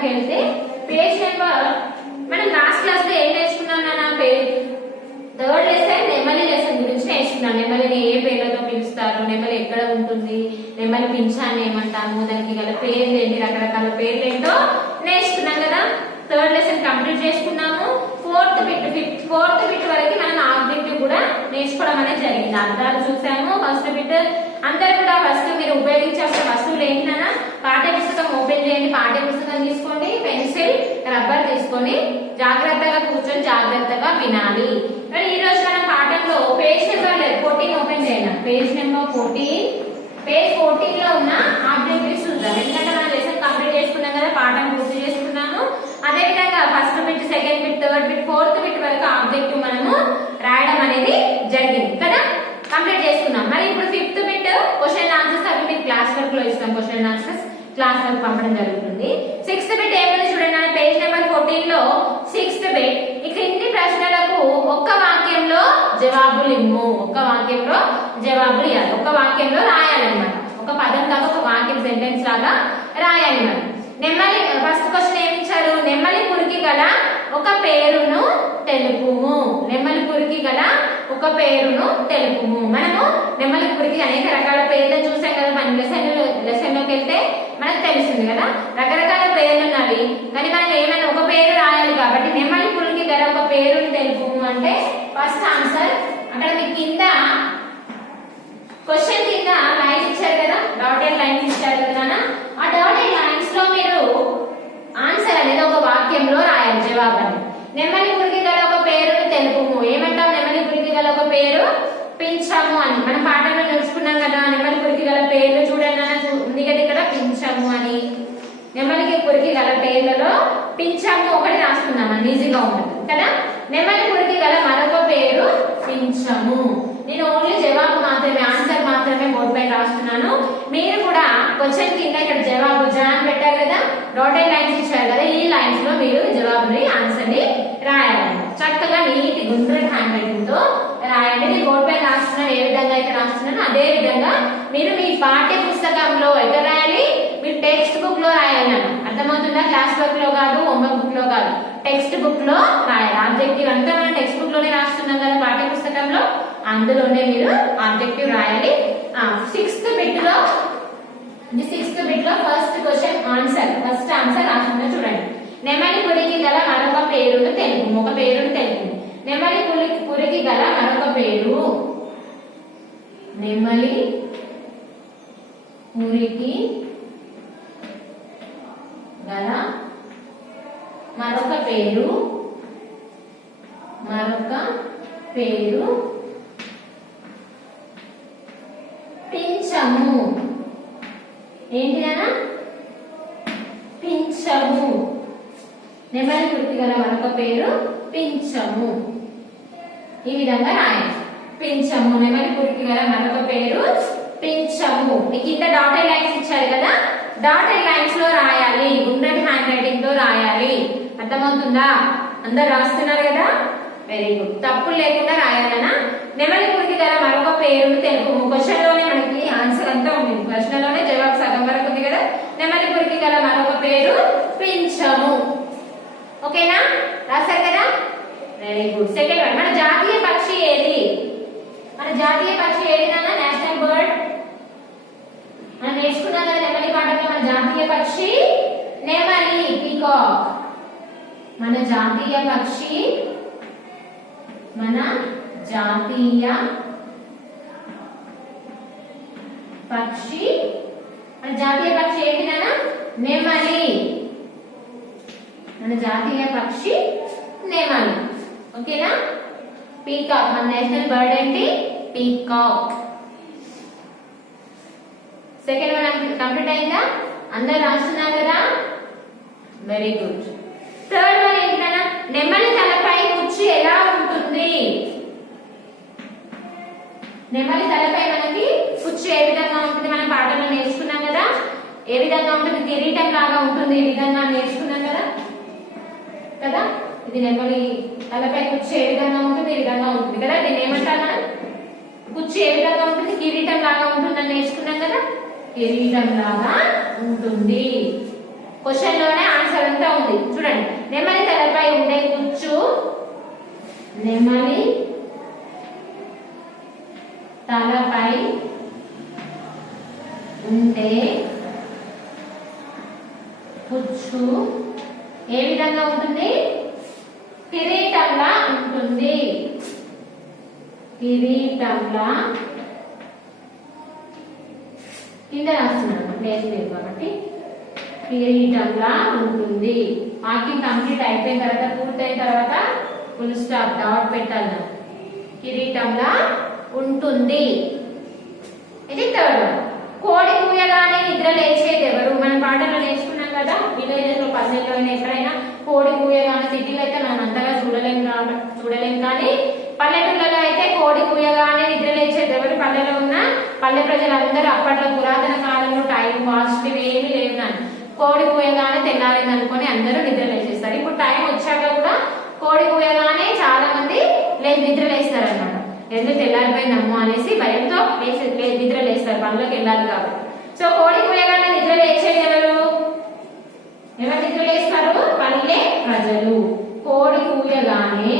లోకి వెళ్తే page number మనం లాస్ట్ క్లాస్ లో ఏం నేర్చుకున్నాం నాన్న? థర్డ్ లెసన్ నెమలి లెసన్ గురించి నేర్చుకున్నాం. నెమలిని ఏ పేర్లతో పిలుస్తారు, నెమలి ఎక్కడ ఉంటుంది, నెమలి పింఛాన్ని ఏమంటాము, దానికి గల పేర్లు ఏంటి, రకరకాల పేర్లు ఏంటో నేర్చుకున్నాం కదా. థర్డ్ లెసన్ కంప్లీట్ చేసుకున్నాము. ఫోర్త్ బిట్ వరకు మనం ఆబ్జెక్టివ్ కూడా నేర్చుకోవడం అనేది జరిగింది. అర్థాలు చూసాము. ఫస్ట్ బిట్ అందరు కూడా ఫస్ట్ మీరు ఉపయోగించే వస్తువులు ఏంటన్నా, పాఠ్య పుస్తకం ఓపెన్ చేయండి, పాఠ్య పుస్తకం తీసుకోండి, పెన్సిల్ రబ్బర్ తీసుకొని జాగ్రత్తగా కూర్చొని జాగ్రత్తగా వినాలి. మరి ఈ రోజు మనం పాఠంలో పేజ్ నెంబర్ 14 ఓపెన్ చేయండి. పేజ్ నెంబర్ 14, పేజ్ 14 లో ఉన్న ఆబ్జెక్టివ్స్ చూద్దాం. ఎందుకంటే మనం లెసన్ కంప్లీట్ చేసుకున్నాం కదా, పాఠం పూర్తి చేసుకున్నాము. అదే విధంగా first bit, second bit, third bit, fourth bit వరకు ఆబ్జెక్టివ్ మనము రాయడం అనేది జరిగింది కదా, కంప్లీట్ చేసుకున్నాం. మరి ఇప్పుడు ఫిఫ్త్ బిట్ క్వశ్చన్ ఆన్సర్స్ అవి మీకు క్లాస్ వర్క్ లో ఇస్తాం. క్వశ్చన్ ఆన్సర్స్ క్లాస్ వర్క్ పంపడం జరుగుతుంది. సిక్స్త్ బిట్ ఏమైంది చూడండి, పేజ్ నెంబర్ 14 లో సిక్స్త్ బిట్. ఈ క్రింది ప్రశ్నలకు ఒక్క వాక్యంలో జవాబులు ఇమ్ము. ఒక్క వాక్యంలో జవాబులు ఇవ్వాలి. ఒక్క వాక్యంలో రాయాలన్నమాట. ఒక పదం కాదు, ఒక వాక్యం, సెంటెన్స్ లాగా రాయాలి. మనం నెమ్మలి ఫస్ట్ క్వశ్చన్ ఏమి ఇచ్చారు? నెమ్మలి పురికి గల ఒక పేరును తెలుపుము. నెమ్మలి పురికి గల ఒక పేరును తెలుపుము. మనము నెమ్మలి పురికి అనేక రకాల పేర్లను చూసాం కదా, మన లెసన్లోకి వెళ్తే మనకు తెలుస్తుంది కదా, రకరకాల పేర్లు ఉన్నవి. కానీ మనం ఏమైనా ఒక పేరు రాయాలి కాబట్టి నెమ్మలి పురికి గల ఒక పేరును తెలుపుము అంటే ఫస్ట్ ఆన్సర్. అక్కడ మీకు కింద క్వశ్చన్ కింద లైన్స్ ఇచ్చారు కదా, డాటెడ్ లైన్స్ ఇచ్చారు కదా, ఆ డాటెడ్ లైన్స్ లో మీరు ఆన్సర్ అనేది ఒక వాక్యంలో రాయాలి జవాబు అని. నెమ్మలి పురికి గల ఒక పేరును తెలుపుము. ఏమంటాం? నెమ్మలి పురికి గల ఒక పేరు పింఛము అని మనం పాఠంలో నేర్చుకున్నాం కదా. నెమ్మలి పురికి గల పేర్లు చూడండి ఉంది కదా ఇక్కడ, పింఛము అని. నెమ్మలికి పురికి గల పేర్లలో పింఛము ఒకటి రాసుకున్నాం అని, ఈజీగా ఉంటుంది కదా. నెమ్మలి పురికి గల మరొక పేరు పింఛము. నేను ఓన్లీ జవాబు మాత్రమే, ఆన్సర్ మాత్రమే బోర్డు పైన రాస్తున్నాను. మీరు కూడా క్వశ్చన్ కింద ఇక్కడ జవాబు జాన్ పెట్టారు కదా, డాటెడ్ లైన్స్ ఇచ్చారు కదా, ఈ లైన్స్ లో మీరు జవాబుని ఆన్సర్ ని రాయాలి. చక్కగా నీట్ గుండ్రటి హ్యాండ్ రైటింగ్ తో రాయండి. నేను బోర్డు పైన రాస్తున్నాను, ఏ విధంగా అయితే రాస్తున్నాను అదే విధంగా మీరు మీ పాఠ్య పుస్తకంలో ఎక్కడ రాయాలి? మీరు టెక్స్ట్ బుక్ లో రాయాలి. అర్థమవుతుందా? క్లాస్ వర్క్ లో కాదు, హోంవర్క్ బుక్ లో కాదు, టెక్స్ట్ బుక్ లో రాయాలి. ఆబ్జెక్టివ్ అంతా మనం టెక్స్ట్ బుక్ లోనే రాస్తున్నాం కదా పాఠ్య పుస్తకంలో, అందులోనే మీరు ఆబ్జెక్టివ్ రాయాలి. సిక్స్త్ బిట్ లో first question answer, first answer రాస్తున్నా చూడండి. నెమలి పురికి గల మరొక పేరును తెలుపు. ఒక పేరును తెలుపు. నెమలి పురికి గల మరొక పేరు. నెమలి పురికి గల మరొక పేరు, మరొక పేరు పింఛము. ఏంటిదనా? పింఛము. నెమలి పురికి గల మరొక పేరు పింఛము. ఈ విధంగా రాయాలి. పింఛము, నెమలి పురికి గల మరొక పేరు పింఛము. కింద డాటెడ్ లైన్స్ ఇచ్చారు కదా, డాటెడ్ లైన్స్ లో రాయాలి, గుండ్రటి హ్యాండ్ రైటింగ్ తో రాయాలి. అర్థమవుతుందా? అందరు రాస్తున్నారు కదా, వెరీ గుడ్. తప్పులు లేకుండా రాయాలనా. నెమలి పురికి గల మరొక పేరును తెలుపుము. క్వశ్చన్ లోనే మనకి ఆన్సర్ అంతా ఉంది, ప్రశ్నలోనే జవాబు సగం వరకు ఉంది కదా. నెమలి పురికి గల మరొక పేరు పింఛము. ఓకేనా? రాశారు కదా, వెరీ గుడ్. సెకండ్ వన్, మన జాతీయ పక్షి ఏది? మన జాతీయ పక్షి ఏది నాన్న? National bird. మనం నేర్చుకున్నాం కదా నెమలి పాఠంలో, మన జాతీయ పక్షి నెమలి, పీకాక్. మన జాతీయ పక్షి, మన జాతీయ పక్షి, మన జాతీయ పక్షి ఏంటి నాన్న? నెమలి. మన జాతీయ పక్షి నెమలి. ఓకేనా? పీకాక్, మన నేషనల్ బర్డ్ ఏంటి? పీకాక్. సెకండ్ వన్ కంప్లీట్ అయిందా? అందరు రాస్తున్నారు కదా, వెరీ గుడ్. థర్డ్ వన్ ఏంటన్నా? నెమలి తలపై కుర్చీ ఎలా ఉంటుంది? నెమలి తలపై మనకి కుర్చీ ఏ విధంగా ఉంటుంది? మనం పాఠంలో నేర్చుకున్నాం కదా, ఏ విధంగా ఉంటుంది? కిరీటం లాగా ఉంటుంది. ఈ విధంగా నేర్చుకున్నాం కదా కదా. ఇది నెమలి తలపై కుర్చీ ఏ విధంగా ఉంటుంది? ఈ విధంగా ఉంటుంది కదా. దీన్ని ఏమంటారు మనం? కుర్చీ ఏ విధంగా ఉంటుంది? కిరీటం లాగా ఉంటుందని నేర్చుకున్నాం కదా, కిరీటం లాగా ఉంటుంది. క్వశ్చన్ లోనే ఆన్సర్ ఇదంతా ఉంది చూడండి. నెమలి తలపై ఉండే కుచ్చు, నెమలి తలపై ఉండే కుచ్చు ఏ విధంగా ఉంటుంది? కిరీటంలా ఉంటుంది. కిరీటంలా కింద రాస్తున్నాను ప్లేస్ లేదు కాబట్టి కిరీటంలా ఉంటుంది. మార్కింగ్ కంప్లీట్ అయిపోయిన తర్వాత పూర్తయిన తర్వాత ఫుల్ స్టాప్ డాట్ పెట్టాలి. కిరీటంలా ఉంటుంది. ఇది థర్డ్ వన్. కోడి కూయగానే నిద్ర లేచేది ఎవరు? మన పాటలో నేర్చుకున్నాం కదా, విలేజెస్ లో పల్లెల్లో అయినా ఎక్కడైనా కోడి కూయగానే. సిటీలో అయితే మనం అంతగా చూడలేం కానీ పల్లెటూళ్ళలో అయితే కోడి కూయగానే నిద్ర లేచేది ఎవరు? పల్లెలో ఉన్న పల్లె ప్రజలందరూ అప్పట్లో పురాతన కాలంలో టైం వాచ్ ఏమీ లేవు కానీ కోడి కూయగానే తెల్లారింది అనుకొని అందరూ నిద్ర లేచేస్తారు. ఇప్పుడు టైం వచ్చాక కూడా కోడి కూయగానే చాలా మంది నిద్ర లేస్తారు అనమాట. ఎందుకు తెల్లారిపోయిందమ్మో అనేసి భయంతో నిద్ర లేస్తారు, పనులకు వెళ్ళాలి కాబట్టి. సో కోడి కూయగానే నిద్ర లేచేది ఎవరు? ఎవరు నిద్ర లేస్తారు? పల్లె ప్రజలు. కోడి కూయగానే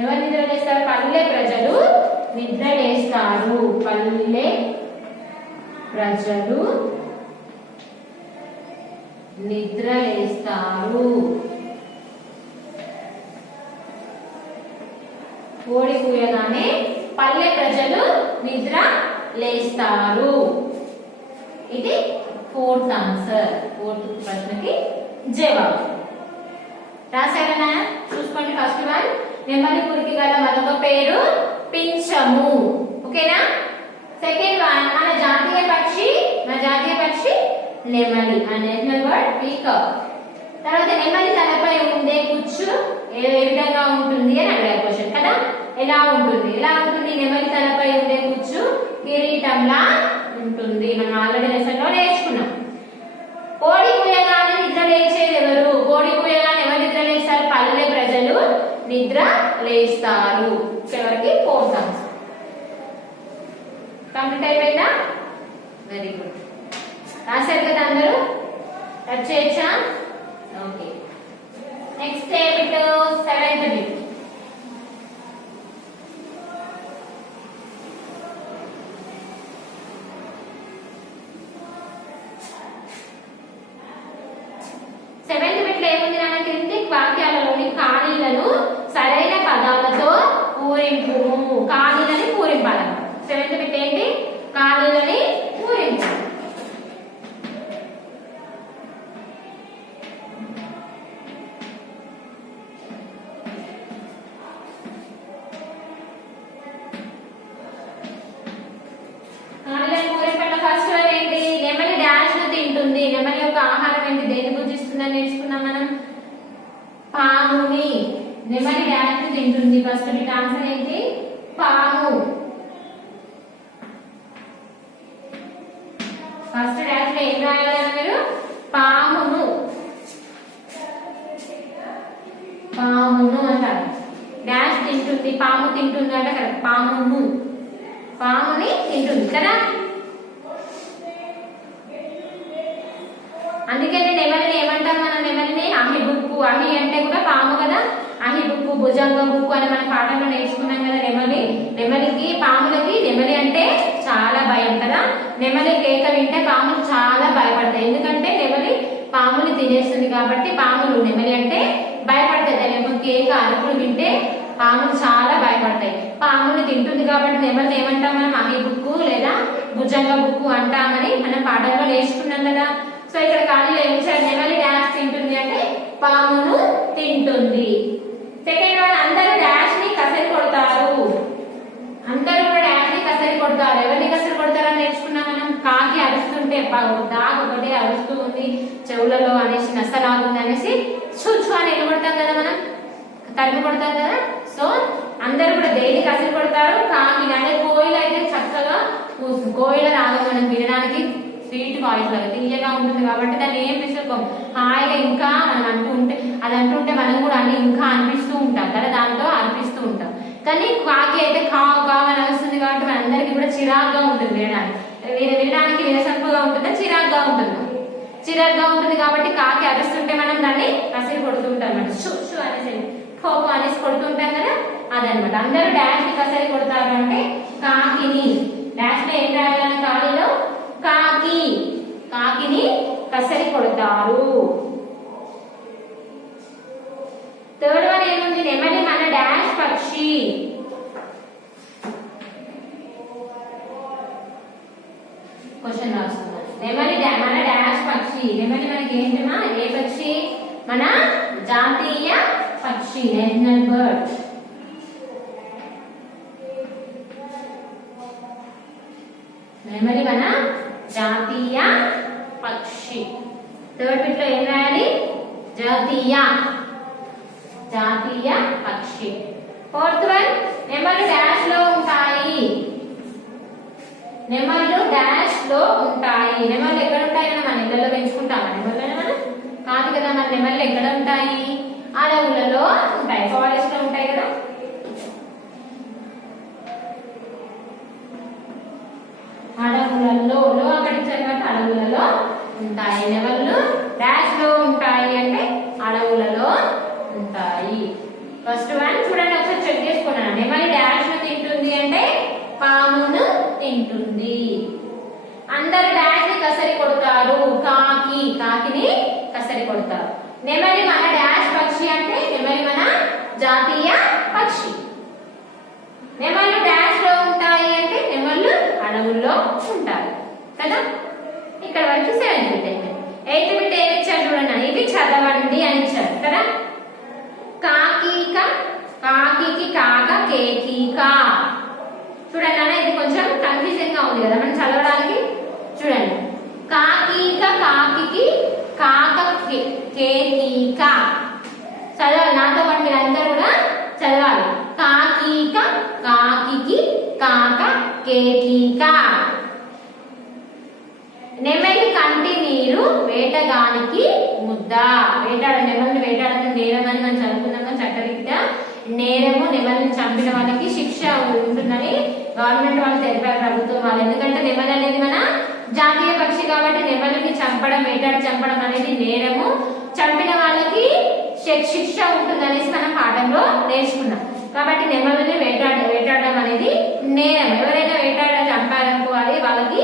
ఎవరు నిద్ర లేస్తారు? పల్లె ప్రజలు నిద్ర లేస్తారు. పల్లె ప్రజలు నిద్ర లేస్తారు. కోడి కూయగానే పల్లె ప్రజలు నిద్ర లేస్తారు. ఇది ఫోర్త్ ఆన్సర్. ఫోర్త్ ప్రశ్నకి జవాబు రాశారనా? చూసుకోండి. ఫస్ట్ వన్, నెమలి పురికి గల మరొక పేరు పింఛము. ఓకేనా? సెకండ్ వన్, మన జాతీయ పక్షి నెమలి. National bird peacock. తర్వాత నెమలి తలపై ఉండే కుచ్చు ఏ విధంగా ఉంటుంది అని అడిగారు క్వశ్చన్ కదా. ఎలా ఉంటుంది నెమలి తలపై ఉండే కుచ్చు? కిరీటంలా ఉంటుంది. మనం ఆల్రెడీ లెసన్ లో నేర్చుకున్నాం. కోడి కూయగానే నిద్ర లేచేది ఎవరు? కోడి కూయగానే ఎవరు నిద్ర లేస్తారు? పల్లె ప్రజలు నిద్ర లేస్తారు. చివరికి ఫోర్త్ ఆన్సర్ కంప్లీట్ అయిపోయిందా? Very good. రాశారు కదా అందరూ? టచ్ చేయొచ్చా? ఓకే. నెక్స్ట్ ఏమిటో సెవెంత్ బిట్. సెవెంత్ బిట్ లో ఏముంది నాన్న? క్రింది వాక్యాలలోని ఖాళీలను సరైన పదాలతో పూరింపు. ఖాళీలని పూరింపాలి. సెవెంత్ బిట్ ఏంటి? ఖాళీలని పూరింపు. ఫస్ట్ వన్ ఏంటి? నెమలి డాష్ ను తింటుంది. నెమలి యొక్క ఆహారం ఏంటి? దేన్ని పూజిస్తుందని నేర్చుకున్నాం మనం? పాముని. నెమలి డాష్ ను తింటుంది. ఫస్ట్ బిట్ ఆన్సర్ ఏంటి? పాము. ఫస్ట్ డాష్ లో ఏం రాయాలి మీరు? పామును అంటారు. డాష్ తింటుంది, పాము తింటుంది అంటే కరెక్ట్. పాముని తింటుంది కదా. అందుకే నెమలిని ఏమంటాం మనం? నెమలిని అహిబుక్కు. అహి అంటే కూడా పాము కదా. అహిబుక్కు, భుజంగ బుక్కు అని మన పాఠంలో నేర్చుకున్నాం కదా. నెమలికి పాములకి నెమలి అంటే చాలా భయం కదా. నెమలి కేక వింటే పాములు చాలా భయపడతాయి. ఎందుకంటే నెమలి పాముని తినేస్తుంది కాబట్టి పాములు నెమలి అంటే భయపడతాయి. దాని యొక్క కేక అరుపులు వింటే పాములు చాలా భయపడతాయి. పాముని తింటుంది కాబట్టి నెమలిని ఏమంటాం మనం? అహిబుక్కు లేదా భుజంగ బుక్కు అంటామని మన పాఠంలో నేర్చుకున్నాం కదా. సో ఇక్కడ ఖాళీలో ఏం చేయాలి? నెమలి డాష్ తింటుంది అంటే పామును తింటుంది. సెకండ్ వన్, అందరూ డాష్ ని కసరి కొడతారు. అందరూ కూడా డాష్ ని కసరి కొడతారు. ఎవరిని కసరి కొడతారని నేర్చుకున్నాం మనం? కాకి అరుస్తుంటే దాగ్ ఒకటి అరుస్తూ ఉంది చెవులలో అనేసి, నసలాగుంది అనేసి చుచ్చు అని కొడతాం కదా, మనం తరిమి కొడతాం కదా. సో అందరూ కూడా దేని కసరి కొడతారు? కాకి. అదే కోయిల అయితే చక్కగా కోయిల రాగం మనం వినడానికి స్వీట్ వాయిస్ లాగా తీయగా ఉంటుంది కాబట్టి దాన్ని ఏం విసురుకోం, హాయిగా ఇంకా మనం అంటుంటే మనం కూడా అన్ని ఇంకా అనిపిస్తూ ఉంటాం కదా, దాంతో అనిపిస్తూ ఉంటాం. కానీ కాకి అయితే కావు కావు అని వస్తుంది కాబట్టి మనందరికీ కూడా చిరాగ్గా ఉంటుంది వినడానికి వినసొంపుగా ఉంటుందా చిరాగ్గా ఉంటుందా చిరాగ్గా ఉంటుంది కాబట్టి కాకి అరుస్తుంటే మనం దాన్ని కసిరి కొడుతుంటాం అన్నమాట షు షు అనేసి కోపం అనేసి కొడుతుంటాం కదా అదనమాట అందరూ డాష్ ని కసరి కొడతారు అంటే కాకిని డాష్ లో ఏం రాయాలని ఖాళీలో కాకిని కసరి కొడతారు. థర్డ్ వన్ ఏముంది నెమలి మన డాష్ పక్షి క్వశ్చన్ రాస్తున్నాను నెమలి మన డాష్ పక్షి నెమలి మనకి ఏంటమ్మా ఏ పక్షి మన జాతీయ పక్షి నేషనల్ బర్డ్. నెమలి మన జాతీయ పక్షి. థర్డ్ బిట్ లో ఏం రాయాలి జాతీయ పక్షి. ఫోర్త్ వన్ నెమలి డాష్ లో ఉంటాయి నెమళ్ళు డాష్ లో ఉంటాయి. నెమళ్ళు ఎక్కడ ఉంటాయి మన ఇళ్ళలో పెంచుకుంటామా నెమళ్ళని మనం కాదు కదా మన నెమళ్ళు ఎక్కడ ఉంటాయి అడవులలో ఉంటాయి ఫారెస్ట్ లో ఉంటాయి కదా అడవులలో అక్కడ ఇచ్చారు కాబట్టి అడవులలో ఉంటాయి. నెమళ్ళు డాష్ లో ఉంటాయి అంటే అడవులలో ఉంటాయి. ఫస్ట్ వన్ చూడండి ఒకసారి చెక్ చేసుకున్నాను నెమలి డాష్ ను తింటుంది అంటే పామును తింటుంది. అందరు డాష్ ని కసరి కొడతారు కాకిని కసరి కొడతారు. నెమలి మన డాష్ పక్షి అంటే నెమలి మన జాతీయ పక్షి. నెమళ్ళు డాష్ లో ఉంటాయి అంటే నెమళ్ళు అడవుల్లో ఉంటాయి కదా. ఇక్కడ వరకు 7th బిట్ అయిపోయింది. 8th బిట్ ఏమి ఇచ్చారు చూడండి ఇది చదవండి అని ఇచ్చారు కదా. కాకి కాక కేకీకా చూడండి అన్న ఇది కొంచెం కన్ఫ్యూజింగ్ గా ఉంది కదా మనం చదవడానికి. చూడండి కాకి కాక కేకీక చదవాలి నాతో పాటు మీరందరూ కూడా చదవాలి. కాకి కాక కేకీక. నెమలి కంటి నీరు వేటగానికి ముద్ద. నెమలిని వేటాడటం నేరం అని మనం చదువుకున్నాం చట్టరీత్యా నేరము నెమలిని చంపిన వాళ్ళకి శిక్ష ఉంటుందని గవర్నమెంట్ వాళ్ళు తెలిపారు ప్రభుత్వం వాళ్ళు. ఎందుకంటే నెమలి అనేది మన జాతీయ పక్షి కాబట్టి నెమలిని వేటాడి చంపడం అనేది నేరము. చంపిన వాళ్ళకి శిక్ష ఉంటుందనేసి మనం పాఠంలో నేర్చుకున్నాం. కాబట్టి నెమలిని వేటాడడం అనేది నేరం. ఎవరైనా చంపాలనుకోవాలి వాళ్ళకి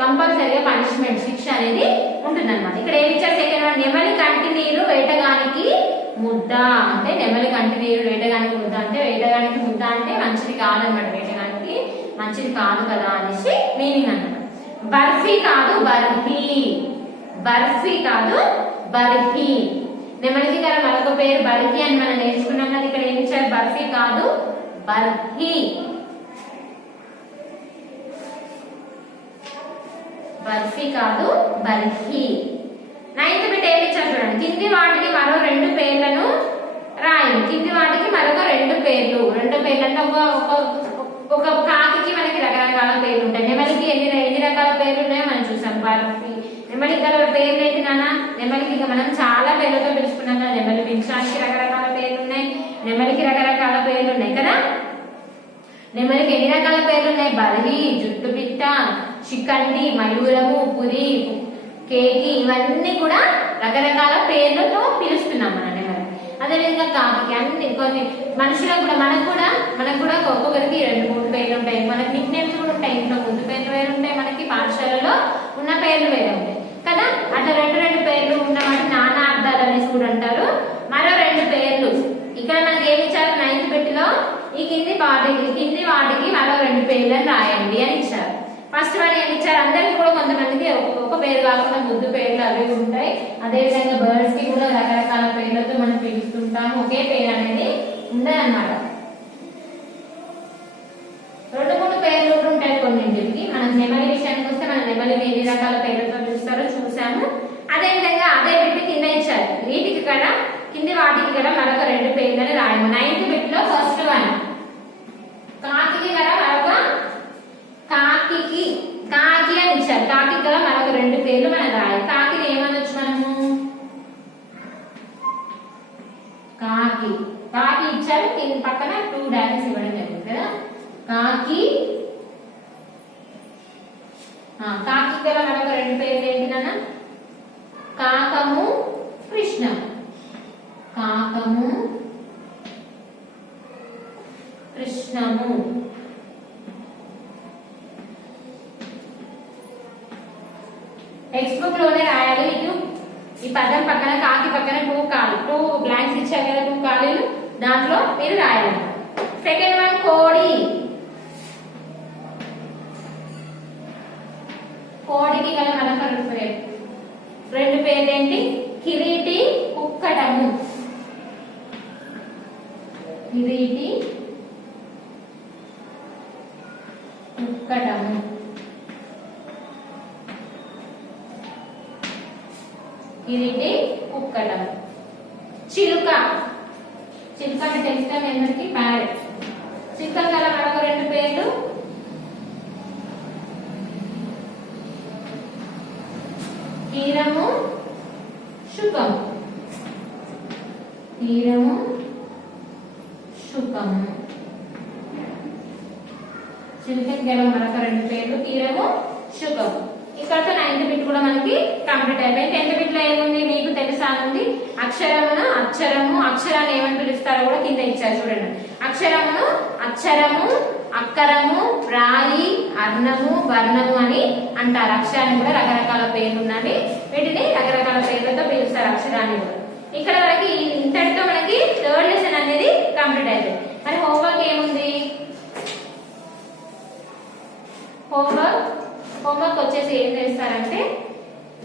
కంపల్సరీగా పనిష్మెంట్ శిక్ష అనేది ఉంటుందన్నమాట. ఇక్కడ ఏమి ఇచ్చారు సెకండ్ వన్ నెమలి కంటి నీరు వేటగానికి ముద్ద అంటే నెమలి కంటి నీరు వేటగానికి ముద్ద అంటే వేటగానికి ముద్ద అంటే మంచిది కాదనమాట. వేటగానికి మంచిది కాదు కదా అనేసి మీనింగ్ అన్నమాట. బర్ఫీ కాదు బర్ఫీ. నెమలికి గల మరొక పేరు బర్ఫీ అని మనం నేర్చుకున్నాం కదా. ఇక్కడ ఏమి ఇచ్చారు బర్ఫీ కాదు బర్ఫీ. 9th బిట్ ఏమి ఇచ్చారు చూడండి కింది వాటికి మరో 2 పేర్లను రాయండి. కింది వాటికి మరొక 2 పేర్లు అంటే ఒక కాకి మనకి రకరకాల పేర్లు ఉంటాయి. నెమలికి ఎన్ని రకాల పేర్లు ఉన్నాయో మనం చూసాం. బర్ఫీ నెమలికి గల పేర్లు ఏంటి నాన్న నెమలికి మనం చాలా పేర్లతో పిలుచుకున్నాం కదా. నెమలి పింఛానికి రకరకాల పేర్లు ఉన్నాయి నెమలికి రకరకాల పేర్లు ఉన్నాయి కదా. నెమలికి ఎన్ని రకాల పేర్లు ఉన్నాయి బర్హి జుట్టు పిట్ట చికండి మయూరము పురి కేకి ఇవన్నీ కూడా రకరకాల పేర్లతో పిలుస్తున్నాం మన నెమలి. అదేవిధంగా కాకి అన్ని కొన్ని మనుషులకు కూడా మనకు కూడా ఒక్కొక్కరికి 2-3 పేర్లు ఉంటాయి. మనకి నిక్ నేమ్స్ కూడా ఉంటాయి. ఇంట్లో ముందు పేర్లు వేరు ఉంటాయి మనకి పాఠశాలలో ఉన్న పేర్లు వేరే ఉంటాయి కదా. అట్లా 2 పేర్లు ఉన్న వాటి నానా అర్థాలు అనేసి కూడా అంటారు. మరో 2 పేర్లు ఇక్కడ మనకి ఏమి ఇచ్చారు 9th బిట్లో ఈ కింది వాటికి మరో 2 పేర్లను రాయండి అని ఇచ్చారు. ఫస్ట్ వన్ ఏమి ఇచ్చారు అందరికి కూడా కొంతమందికి ఒక పేరు కాకుండా ముద్దు పేర్లు అవి ఉంటాయి. అదేవిధంగా బర్డ్స్ కి కూడా రకరకాల పేర్లతో మనం పిలుస్తుంటాము. ఒకే పేరు అనేది ఉండదన్నమాట. 2-3 పేర్లు ఉంటాయి కొన్నింటికి. మన నెమలి విషయానికి వస్తే మన నెమలిని ఎన్ని రకాల పేర్లతో పిలుస్తారో చూసాము. అదేవిధంగా అదే బిట్ కింద ఇచ్చారు వీటికి కూడా కింది వాటికి కూడా మరొక 2 పేర్లను రాయము. 9th బిట్ లో ఫస్ట్ వన్ కాకి కదా మరొక కాకి అని ఇచ్చారు. కాకి కదా మరొక 2 పేర్లు మనం రాయాలి. కాకిని ఏమనొచ్చు మనము కాకి ఇచ్చారు కింద పక్కన 2 డాషెస్ ఇవ్వడం జరిగింది కదా. కాకి కాకి గల మరొక రెండు పేర్లు ఏంటి నాన్న? కాకము, కృష్ణము. కాకము, కృష్ణము. టెక్స్ట్ బుక్ లోనే రాయాలి. ఇటు ఈ పదం పక్కన కాకి పక్కన టూ బ్లాంక్స్ ఇచ్చారు కదా, 2 ఖాళీలు, దాంట్లో మీరు రాయాలి. సెకండ్ వన్ కోడి. కోడికి గల మరొక రెండు పేర్లు ఏంటి? కిరీటి, కుక్కటము. కిరీటి, కుక్కటము. కిరీటి, కుక్కటము. చిలుక. చిలుక అంటే తెలుసు అందరికి, ప్యారెట్. చిలుక గల మరొక రెండు పేర్లు తీరము, శుకము. తీరము, శుకము. చిలుకకి గల మరొక రెండు పేర్లు తీరము, శుకము. ఇక్కడతో 9th బిట్ కూడా మనకి కంప్లీట్ అయిపోయింది. 10th బిట్ లో ఏముంది మీకు తెలుసా ఉంది? అక్షరమును, అక్షరము, అక్షరాన్ని ఏమని పిలుస్తారో కూడా కింద ఇచ్చారు చూడండి. అక్షరమును అక్షరము, అక్కరము, రాయి, అర్ణము, వర్ణము అని అంటారు. అక్షరాన్ని కూడా రకరకాల పేర్లు ఉన్నాయి, వీటిని రకరకాల పేర్లతో పిలుస్తారు అక్షరాన్ని కూడా. ఇక్కడ వరకు ఇంతటితో మనకి 3rd లెసన్ అనేది కంప్లీట్ అయిపోయింది. మరి హోంవర్క్ ఏముంది? హోంవర్క్ వచ్చేసి ఏం చేస్తారంటే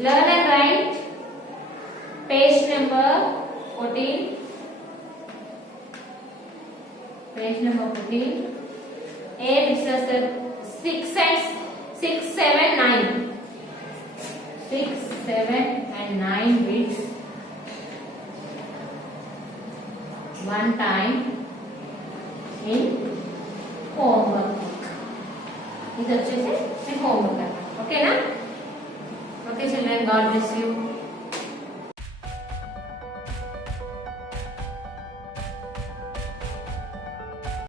learn and right page number 14. Page number 14. A bits 6 7 9. 6 7 and 9 bits one time in homework. ఇది వచ్చేసి మీ హోంవర్క్. ఓకేనా? Okay children, God bless you.